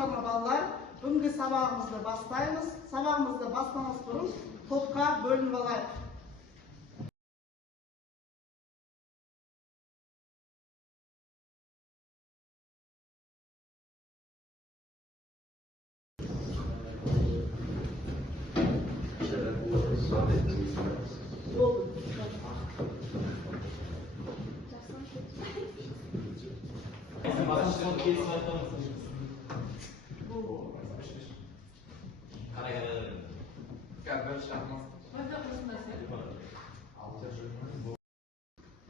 Балалар, бүгінгі сабағымызды бастаймыз. Сабағымызды бастамас бұрын топқа бөлініп алайық.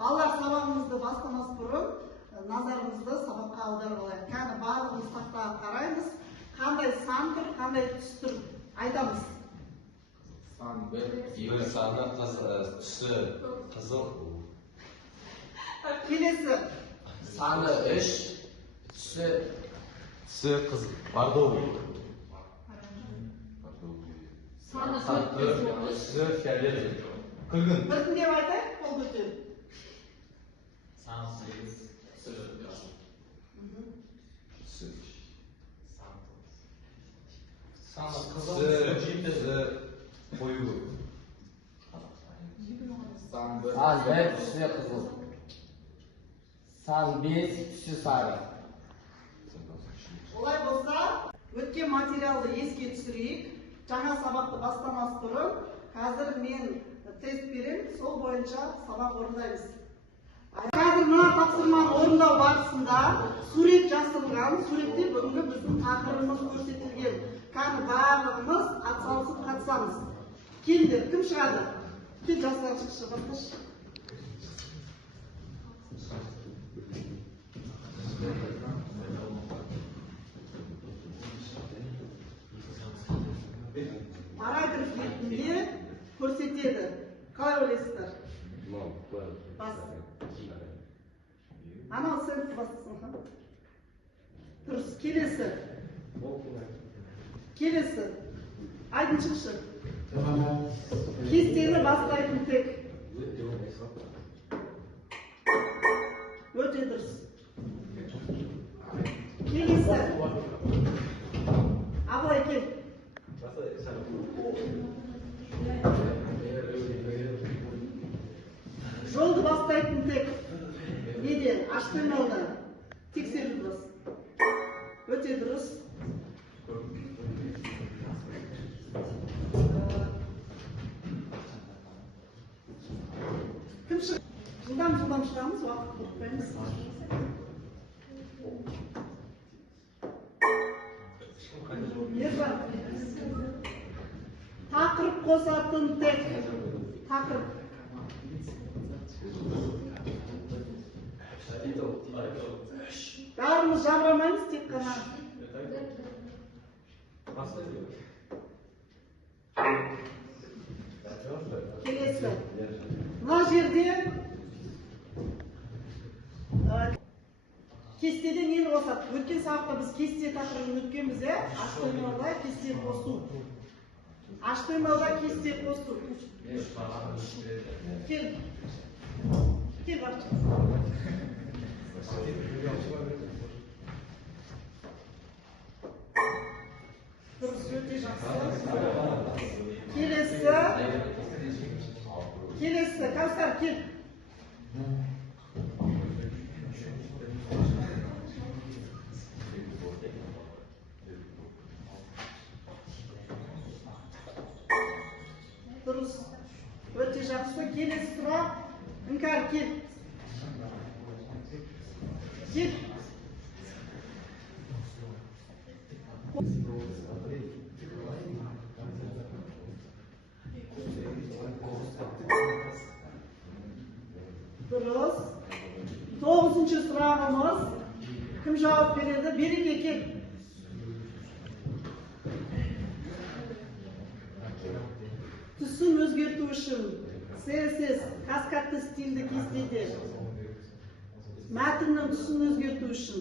Балалар, сабағымызды бастамас бұрын назарымызды сабаққа аударып алайық. Яғни барлығымыз тақтаға қараймыз. Қандай сан тұр, қандай түс тұр айтамыз. Сан 1, саны түсі қызыл. Келесі. Саны 3, түсі қызыл. Бордовый. Саны 4, түсі фиолетовый. Күлгін. Біртіндеп айтайық, қол көтеріп. Саны 8, түсі жасыл. Түсі. Саны қызыл, түсі қою. Сан 1, түсі қызыл. Сан 5, түсі сары. Олай болса, өткен материалды еске түсірейік. Жаңа сабақты бастамас бұрын, қазір мен тест берем, сол бойынша сабақ орындаймыз. Қазір мына тапсырманы орындау барысында сурет жасалған, суретте бүгінгі біздің тақырыбымыз көрсетілген. Қазір барлығымыз атсалысып қатысамыз. Келдер, кім шығады? Кел, жастар шықшы, басташы. Параграф ретінде көрсетеді. Қалай ойлайсыздар? Бас. Анау сен бастасың. Дұрыс. Келесі. Келесі. Айдын шықшы. Кестені бастайтын тек. Өте дұрыс. Келесі. Абылай кел. Жолды бастайтын тек. Неден? Аштырмаудан. Тексеру дұрыс. Өте дұрыс. Кім шығады? Жылдам шығамыз, уақыт құртпаймыз. Ержан. Тақырып қосатын тек. Тақырып. Бәріміз жабырамаймыз, тек қана. Келесі. Мына жерде кестеде нені қосады? Өткен сабақта біз кесте тақырыбын өткенбіз, аштырмауда кесте қосу. Аштырмауда кесте қосу. Кел. Кел, баршы. Дұрыс, өте жақсы. Келесі. Келесі. Кәусар, кел. Дұрыс. Өте жақсы. Келесі сұрақ. Іңкәр, кел. Кел. Дұрыс. 9-шы сұрағымыз. Кім жауап береді? Береке, кел. Түсін өзгерту үшін CSS каскадты стильді кестеде мәтіннің түсін өзгерту үшін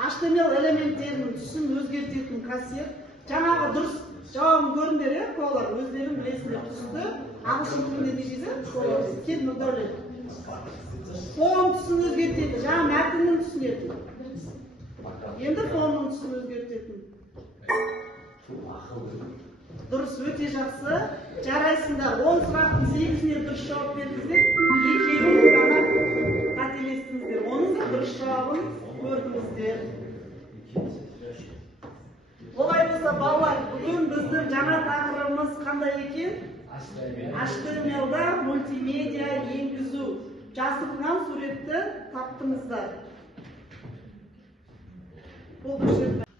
HTML элементтерінің түсін өзгертетін кассет. Жаңағы дұрыс жауабын көріңдер, олар өздерін білесіңдер. Түсті ағылшын тілінде не дейді? Кел, мұдалет. Фон өзгертетін, жаңа мәтіннің түсін етін. Енді фонның түсін өзгертетін. Дұрыс, өте жақсы. Жарайсыңдар. 10 сұрақтың 8-іне дұрыс жауап бердіңіздер. Екеуін ғана қателестіңіздер. Оның да дұрыс жауабын көрдіңіздер. Олай болса, балалар, бүгін біздің жаңа тақырыбымыз қандай екен? HTML-да мультимедиа енгізу. Жазылған суретті таптыңыздар.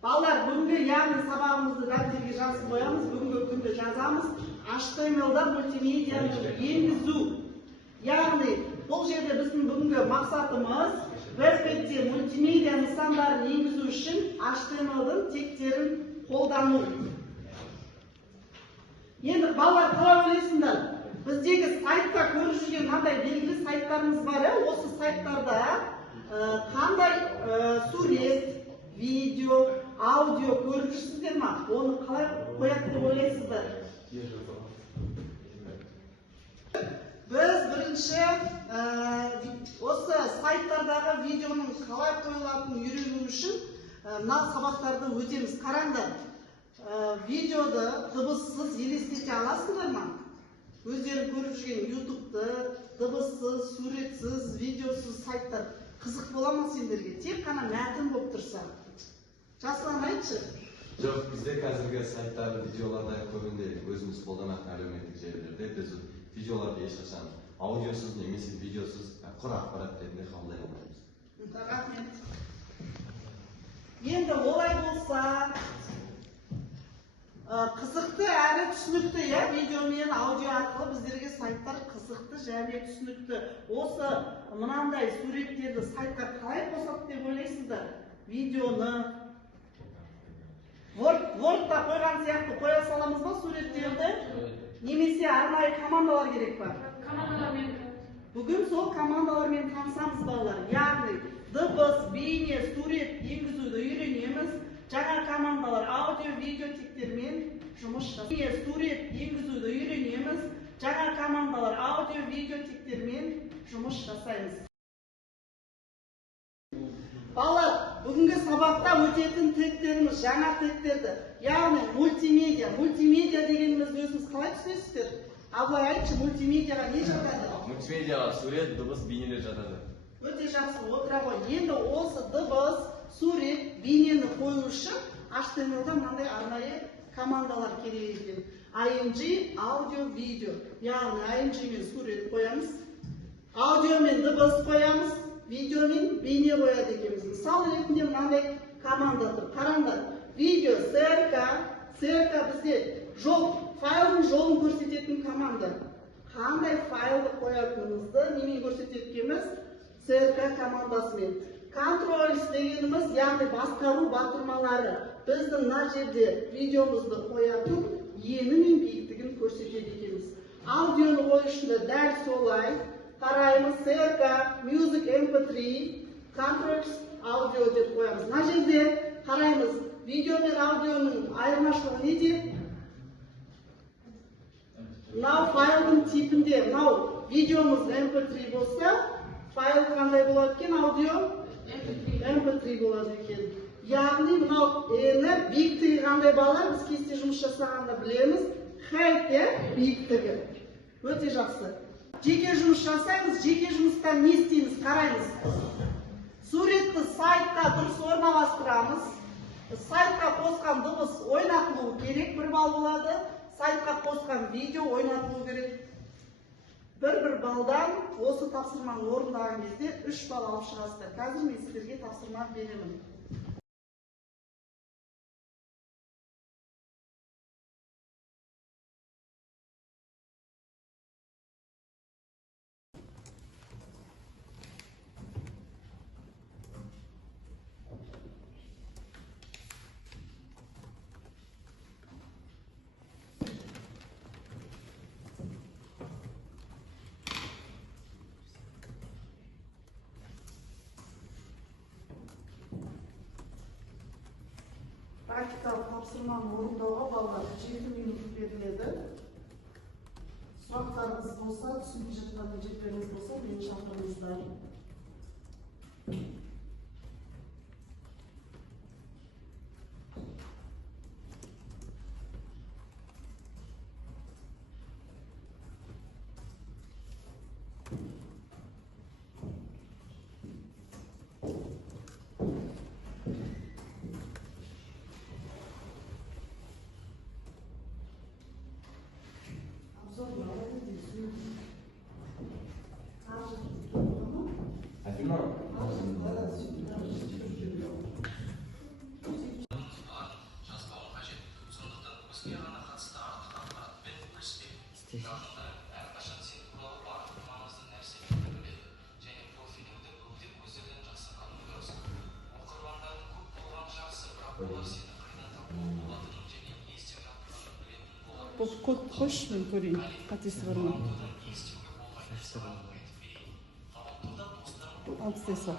Балалар, бүгінгі яғни сабағымызды дәптерге жазып қоямыз, бүгінгі күнді жазамыз. HTML-да мультимедианы енгізу. Яғни, бұл жерде біздің бүгінгі мақсатымыз веб-бетте мультимедиа нысандарын енгізу үшін HTML-дың тектерін қолдану. Енді балалар қалай ойлайсыңдар? Біздегі сайтта көріп жүрген қандай белгілі сайттарымыз бар, осы сайттарда қандай сурет, видео, аудио көріп жүрсіздер ма? Оны қалай қояды деп ойлайсыздар? Біз бірінші осы сайттардағы видеоның қалай қойылатынын үйрену үшін мына сабақтарды өтеміз. Қараңдар, видеоды дыбыссыз елестете аласыңдар ма? Өздерің көріп жүрген ютубты дыбыссыз, суретсіз, видеосыз сайттар қызық бола ма сендерге? Тек қана мәтін болып тұрса. Жасұлан, айтшы. Жоқ, бізде қазіргі сайттағы видеоларда көбінде өзіміз қолданатын әлеуметтік желілерде біз видеоларды ешқашан аудиосыз немесе видеосыз құр ақпарат ретінде қабылдай алмаймыз. Рахмет. Енді олай болса, қызықты әрі түсінікті, видеомен, аудио арқылы біздерге сайттар қызықты және түсінікті. Осы мынандай суреттерді сайтқа қалай қосады деп ойлайсыздар? Видеоны Word-та қойған сияқты қоя саламыз ба суреттерді? Немесе арнайы командалар керек па? Командалармен. Бүгін сол командалармен танысамыз балалар. Яғни дыбыс, бейне, сурет енгізуді үйренеміз. Жаңа командалар аудио, видео тектермен жұмыс жасаймыз. Сурет енгізуді үйренеміз. Жаңа командалар аудио, видео тектермен жұмыс жасаймыз. Балалар, бүгінгі сабақта өтетін тектеріміз жаңа тектерді. Яғни мультимедиа. Мультимедиа дегеніміз өзіңіз қалай түсінесіздер? Абылай, айтшы, мультимедиаға не жатады? Мультимедиаға сурет, дыбыс, бейнелер жатады. Өте жақсы, отыра ғой. Енді осы дыбыс, сурет, бейнені қою үшін HTML-да мынандай арнайы командалар керек екен. ING, аудио, видео. Яғни ING мен сурет қоямыз, аудио мен дыбыс қоямыз, видео мен бейне қояды екенбіз. Мысал ретінде мынандай команда тұр. Қараңдар, видео, CRK бізде жол, файлдың жолын көрсететін команда. Қандай файлды қоятынымызды немен көрсететкеніміз? CRK командасымен. Controls дегеніміз, яғни басқару батырмалары. Біздің мына жерде видеомызды қоятын ені мен биіктігін көрсетеді екенбіз. Аудионы қойышында дәл солай қараймыз. CRK, Music MP3, Controls, аудио деп қоямыз. Мына жерде қараймыз. Видео мен аудионың айырмашылығы неде? Мынау файлдың типінде, мынау видеомыз MP3 болса, файл қандай болады екен, аудио? MP3 болады екен. Яғни мынау ені биіктігі қандай балалар, біз кесте жұмыс жасағанда білеміз. Height, биіктігі. Өте жақсы. Жеке жұмыс жасаймыз, жеке жұмыстан не істейміз, қараймыз. Суретті сайтқа дұрыс орналастырамыз. Сайтқа қосқан дыбыс ойнатылуы керек, 1 балл болады. Сайтқа қосқан видео ойнатылуы керек. 1 балдан осы тапсырманы орындаған кезде 3 балл алып шығасыздар. Қазір мен сіздерге тапсырма беремін. Практикалық тапсырманы орындауға балалар 7 минут беріледі. Сұрақтарыңыз болса, түсінбей жатқан жерлеріңіз болса, мені шақырыңыздар. Қойшы мен көрейін, қатесі бар ма? Алып істей сал.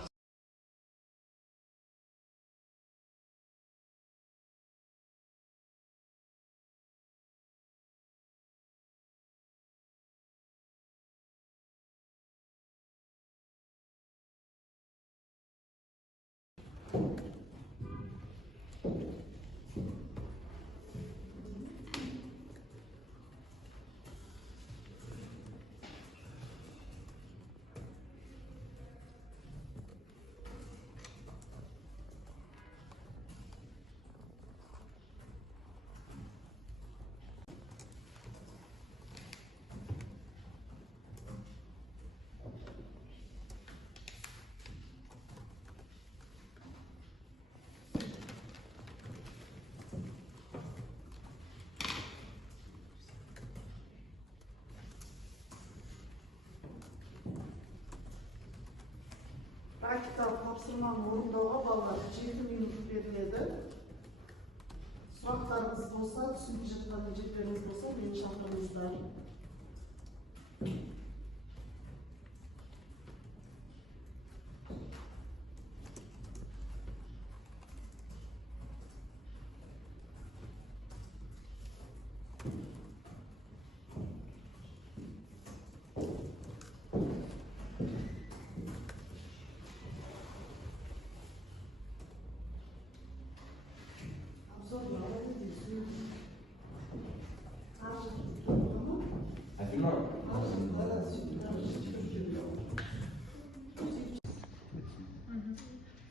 Практикалық тапсырманы орындауға балалар 7 минут беріледі. Сұрақтарыңыз болса, түсініп жатқан жердеріңіз болса, мені шақырыңыздар.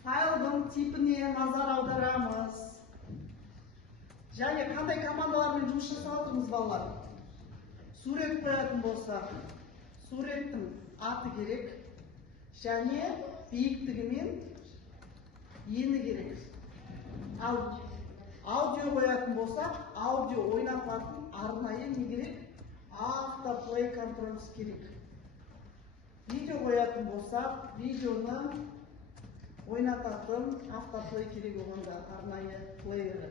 Файлдың типіне назар аударамыз. Және қандай командалармен жұмыс жасап отырмыз балалар? Сурет қоятын болсақ, суреттің аты керек, және биіктігі мен ені керек. Ал аудио қоятын болсақ, аудио ойнататын арнайы не керек? Автоплей контрольс керек. Видео қоятын болсақ, видеоны ойнататын автоплей керек оғанда арнайы плеері.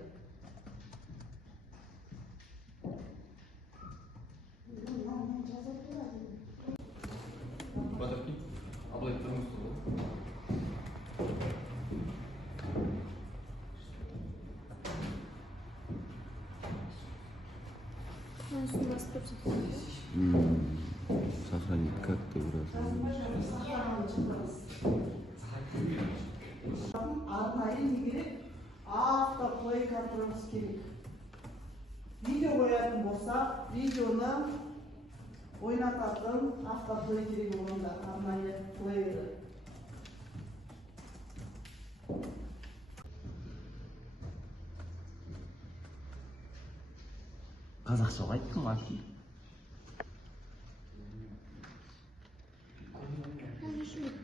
Подожди, абылай тұрмыз ғой. Сохранить как-то Арнайы не керек? Автоплей контрольс керек. Видео қоятын болсақ, видеоны ойнататын автоплей керек оғанда арнайы плеері. Қазақша айттың ба?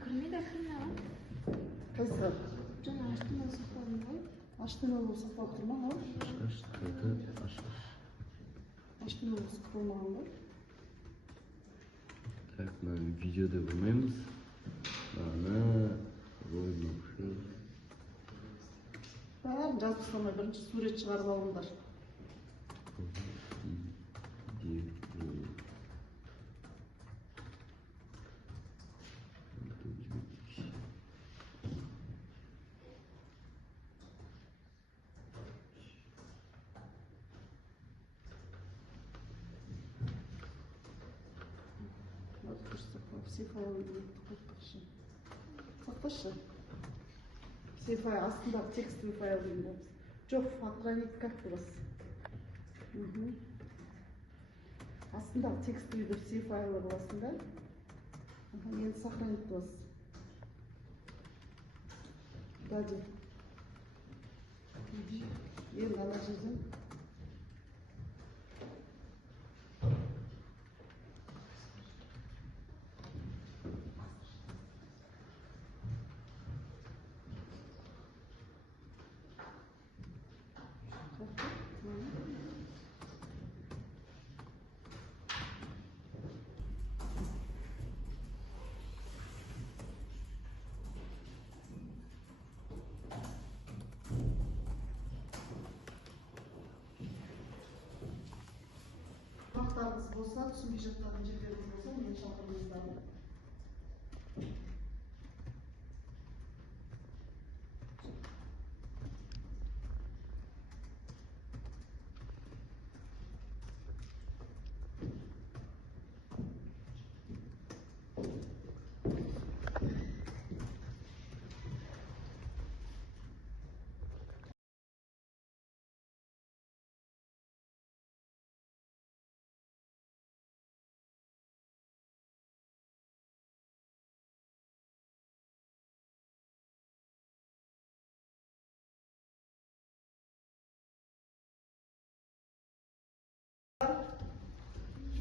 Кірмейді ақырына. Қайсы? Жаңа аштың ол сақталды ғой. Аштың ол сақталып тұр ма ғой? Аштың ол сақталмаған ғой? Так, мы видеода вымоем. Она вроде бы. Бәрін жазып тастамай бірінші сурет шығарып алыңдар. Психология Тақпашы. Все файл, астындағы текстовый файл деген болмыз. Жоқ, отправить как раз. Астындағы текстовый все файлы боласың да. Енді сохранить боласың. Дади. Енді ана жерден. Сұрақтарыңыз болса, түсінбей жатқан жерлеріңіз болса, мені шақырыңыздар.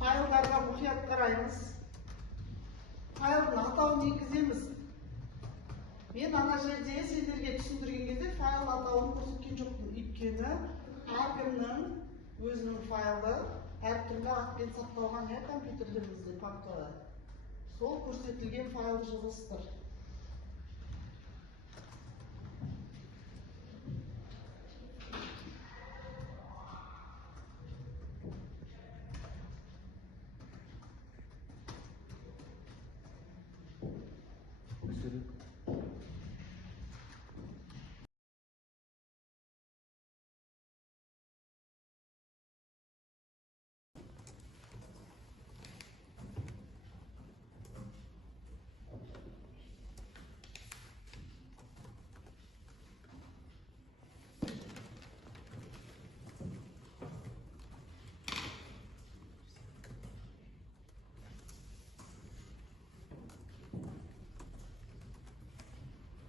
Файлдарға мұқият қараймыз. Файлдың атауын енгіземіз. Мен ана жерде сіздерге түсіндірген кезде файл атауын көрсеткен жоқпын. Өйткені әркімнің өзінің файлы әртүрлі атпен сақталған компьютерлеріңізде папкада. Сол көрсетілген файлды жазасыздар.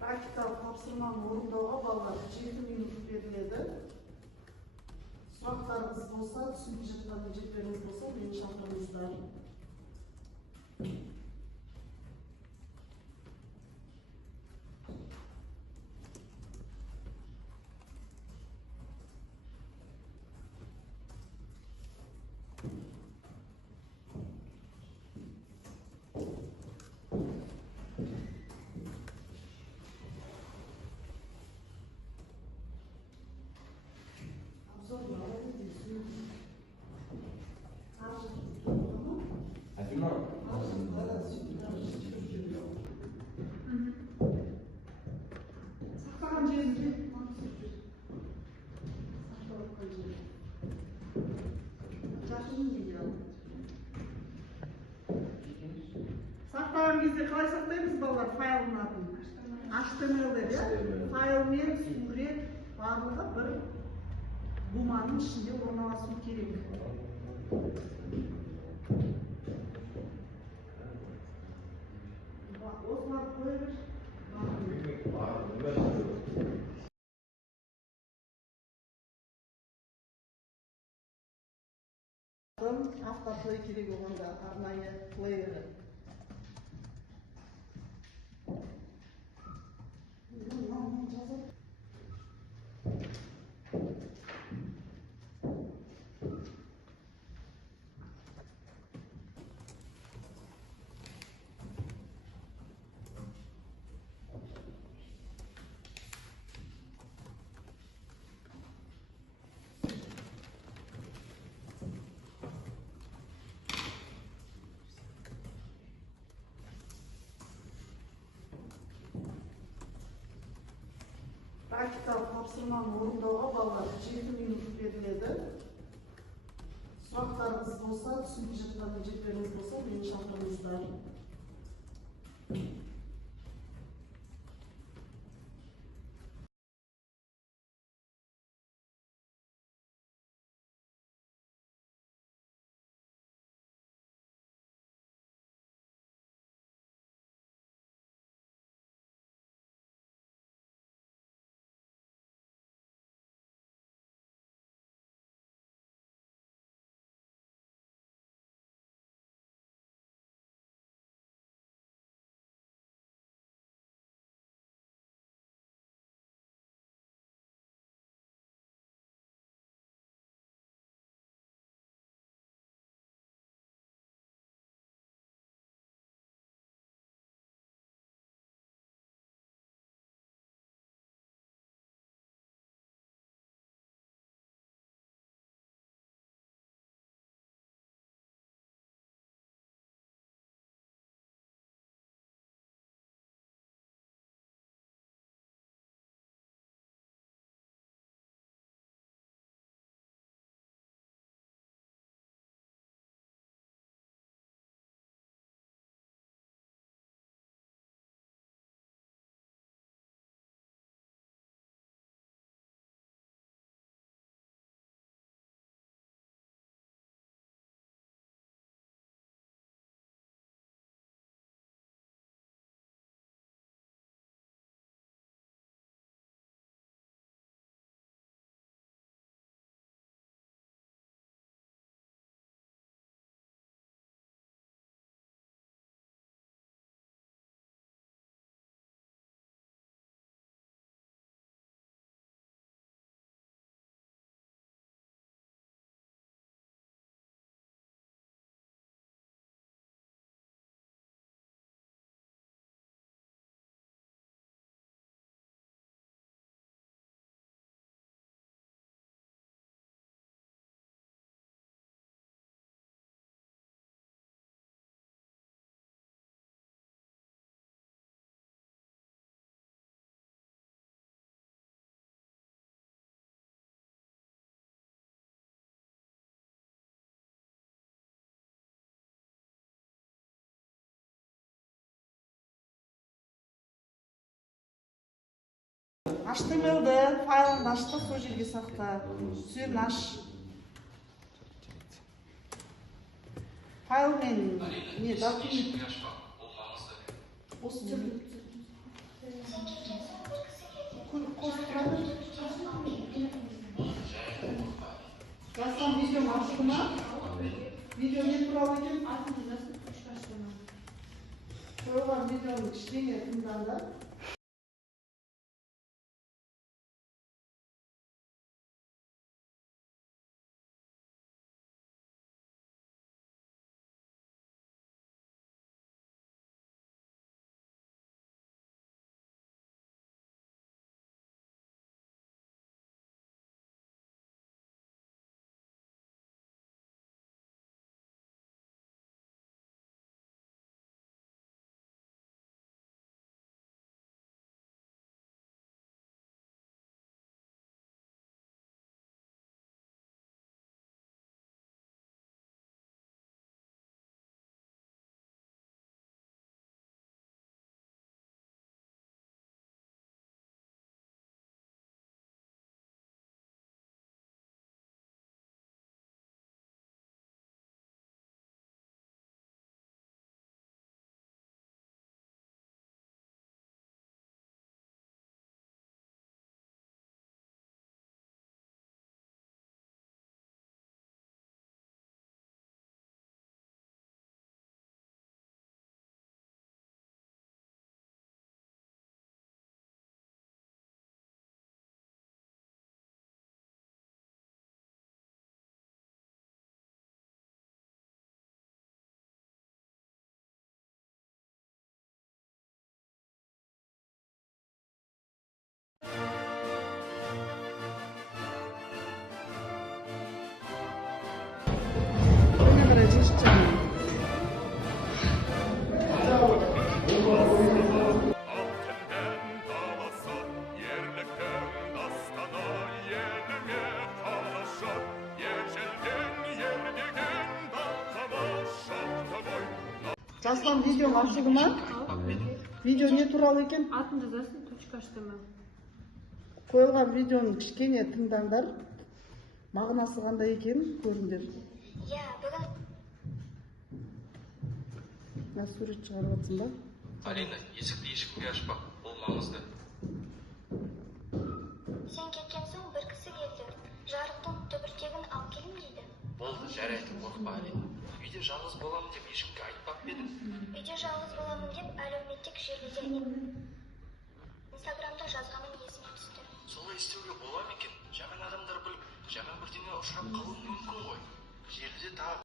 Практикалық тапсырманы орындауға балаларға 7 минут беріледі. Сұрақтарыңыз болса, түсінбей жатқан жерлеріңіз болса, мені шақырыңыздар. Сақтаған жерінде жақын дейді. Сақтаған кезде қалай сақтаймыз балалар файлын атын? HTML деп, файл мен сурет барлығы бір буманың ішінде орналасу керек. Осылар қойып автоплей керек оғанда арнайы плеері. Практикалық тапсырманы орындауға балаларға 7 минут беріледі. Сұрақтарыңыз болса, түсінбей жатқан жерлеріңіз болса, мені шақырыңыздар. HTML'ді файлыңды аш та сол жерге сақта. Түсерін аш. Файл мен не документ. Осы жерде. Жасқан видеом ашты ма? Видео не туралы екен? Қойылған видеоны кішкене тыңдаңдар. Öne vereceğiz canım. Жасlan видеом ашылды ма? Видео не туралы екен? Атын жазасың, .html. Қойылған видеоны кішкене тыңдаңдар. Мағынасы қандай екен көріңдер. Мына сурет шығарып жатсың ба? Алина, есікті ешкімге ашпа, бұл маңызды. Сен кеткен соң бір кісі келді. Жарықтың түбіртегін ал келін дейді. Болды, жарайды, қорықпа, Алина. Үйде жалғыз боламын деп ешкімге айтпап едім. Үйде жалғыз боламын деп әлеуметтік желіде Инстаграмда жазғаным есіме түсті. Солай істеуге бола ма екен? Жаман адамдар біліп, жаман бірдеңе ұшырап қалуы мүмкін ғой. Желіде тағы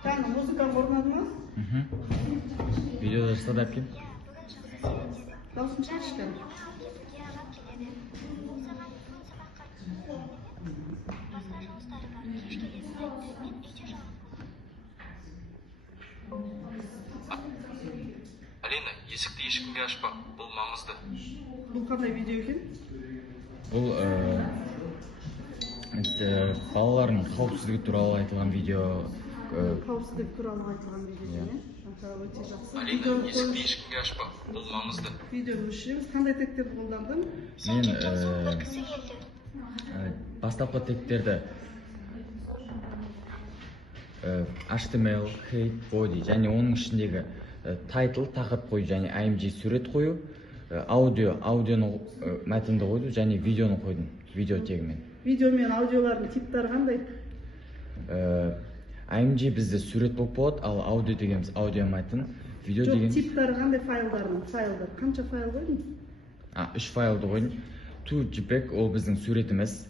Жаңа музыканы орнады ма? Видео жасап әпкем. Дауысын шығарышқан. Алина, есікті ешкімге ашпа, бұл маңызды. Бұл қандай видео екен? Бұл балалардың қауіпсіздігі туралы айтылған видео. Қауіпсіздік туралы айтылған видео не? Өте жақсы. Алина, есікті ешкімге ашпа, бұл маңызды. Видеоны өшіреміз. Қандай тектерді қолдандың? Мен бастапқы тектерді HTML, hate, body және оның ішіндегі title, тақырып қою және img сурет қою, аудионы мәтінді қойды және видеоны қойдым, видео тегімен. Видео мен аудиолардың типтары қандай? img бізде сурет болып болады, ал аудио дегеніміз аудио мәтін, видео Жоқ, дегеніміз... типтары қандай файлдар? Қанша файл қойдың? 3 файлды қойдым. 2JPEG ол біздің суретіміз,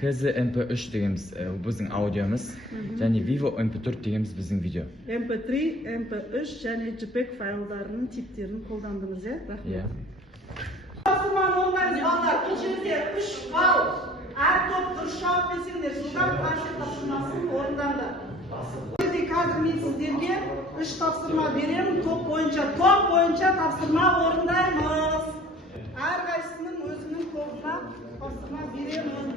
KZMP3 дегеніміз біздің аудиомыз, және Vivo MP4 дегеніміз біздің видео. MP3, MP3 және JPEG файлдарының типтерін қолдандыңыз, е? Иә. Басылман олмаңыз балдар, бұл жерде 3 балл. Әр топ дұрыс жауап берсеңдер, жылдан қанша тапсырмасын орынданды. Қазір мен сіздерге 3 тапсырма беремін. Топ бойынша тапсырма орындаймыз. Әрқайсының өзінің тобына тапсырма беремін.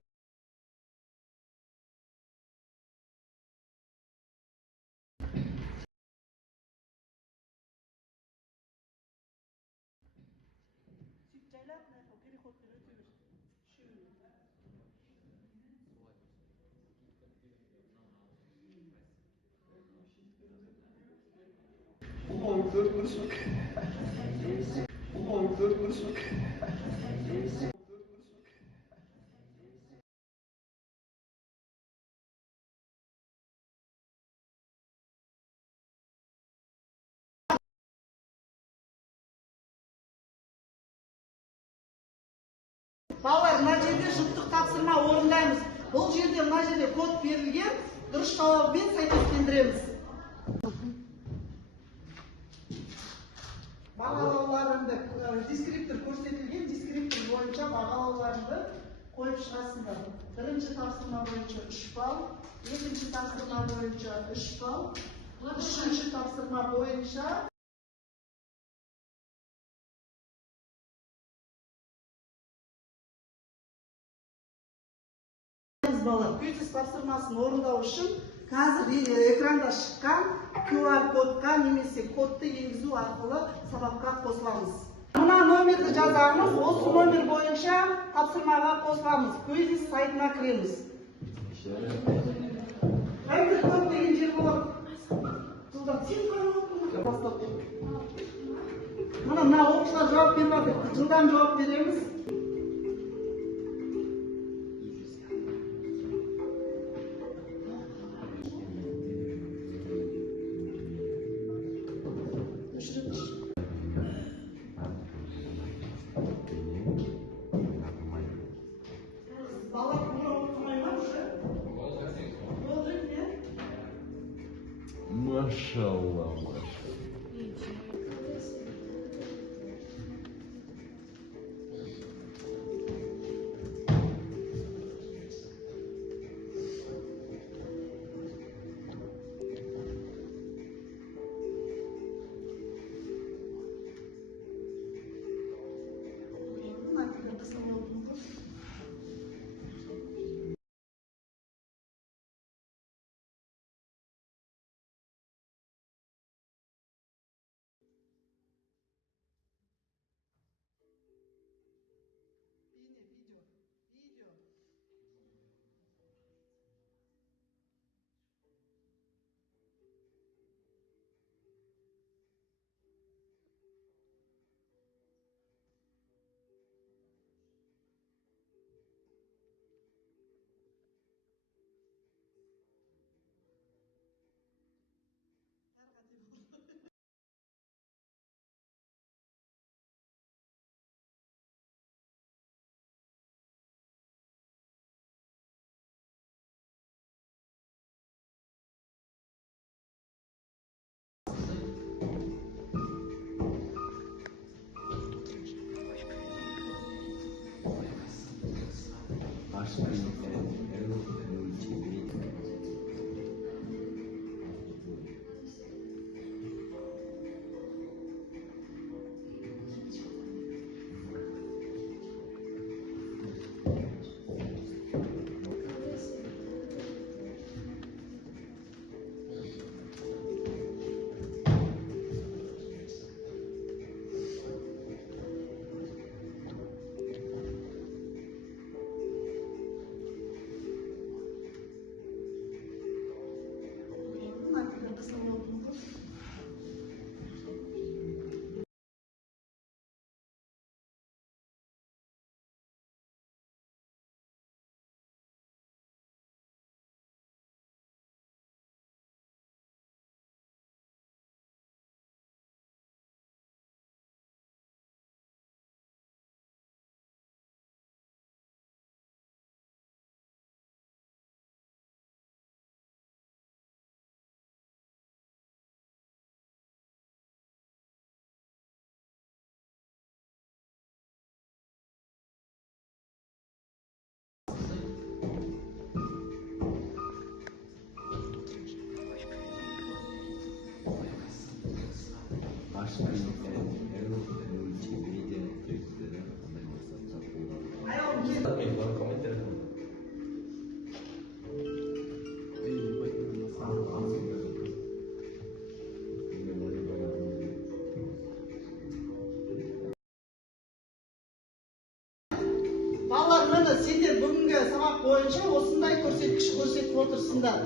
Балалар, мына жерде жұптық тапсырма орындаймыз. Бұл жерде мына жерде код берілген, дұрыс жауабымен сәйкестендіреміз. Бағалауларыңды дескриптор көрсетілген, дескриптор бойынша бағалауларыңды қойып шығасыңдар. Бірінші тапсырма бойынша 3 балл, екінші тапсырма бойынша 3 балл, үшінші тапсырма бойынша балалар. Күйтіс тапсырмасын орындау үшін қазір экранда шыққан QR кодқа немесе кодты енгізу арқылы сабаққа қосыламыз. Мына номерді жазамыз, осы номер бойынша тапсырмаға қосыламыз. Күйтіс сайтына кіреміз. Қайда код деген жер болады? Жылдан сен қайда? Мына оқушылар жауап беріп жатыр. Жылдан жауап береміз. Машаллах. Балалар, міне сендер бүгінгі сабақ бойынша осындай көрсеткіш көрсетіп отырсыңдар.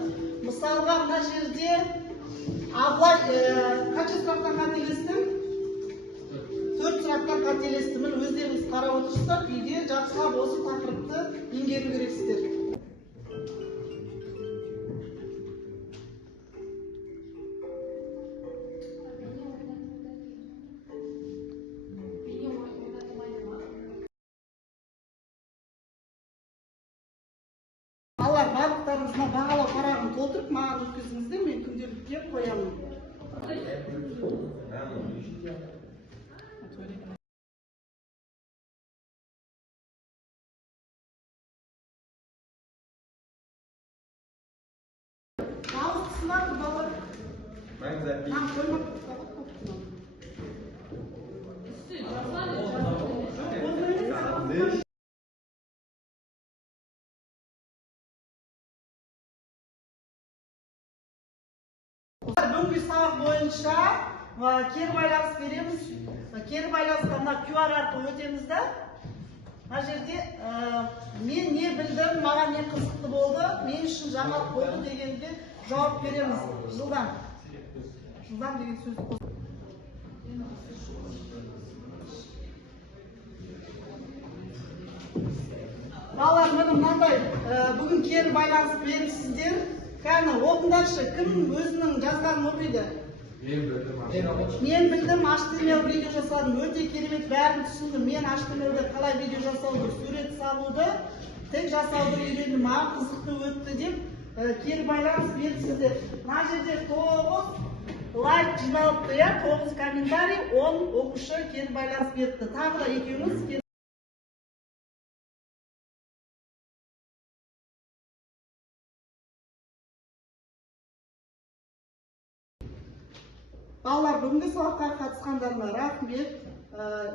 Мысалға мына жерде Абылай қанша сұрақтан қателестің? 4 сұрақтан қателесті. Міне өздеріңіз қарап отырсыздар, үйде жақсылап осы тақырыпты меңгеру керексіздер. Балалар, барлықтарыңызға бағалау парағын толтырып, маған өткізіңіздер, мен күнделікке қоямын. Жалғыз бар, балалар. Бүгінгі сабақ бойынша кері байланыс береміз. Кері байланысқа мына QR арқылы өтеміз да. Мына жерде мен не білдім, маған не қызықты болды, мен үшін жаңалық болды дегенде жауап береміз. Жылдам. Жылдам деген сөз қосып. Балалар, міне мынандай бүгін кері байланыс беріпсіздер. Кәні оқыңдаршы, кім өзінің жазғанын оқиды? Мен білдім, HTML видео жасадым, өте керемет, бәрін түсіндім. Мен HTML-де қалай видео жасауды, сурет салуды, тек жасауды үйрендім, маған қызықты өтті деп кері байланыс беріпсіздер. Мына жерде 9 лайк жиналыпты, 9 комментарий, 10 оқушы кері байланыс беріпті. Тағы да екеуіңіз Балалар, бүгінгі сабаққа қатысқандарына рахмет.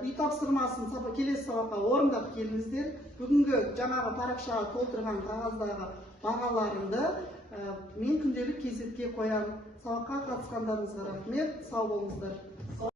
Үй тапсырмасын келесі сабаққа орындап келіңіздер. Бүгінгі жаңағы парақшаға толтырған қағаздағы бағаларымды мен күнделік кезекке қоямын. Сабаққа қатысқандарыңызға рахмет. Сау болыңыздар.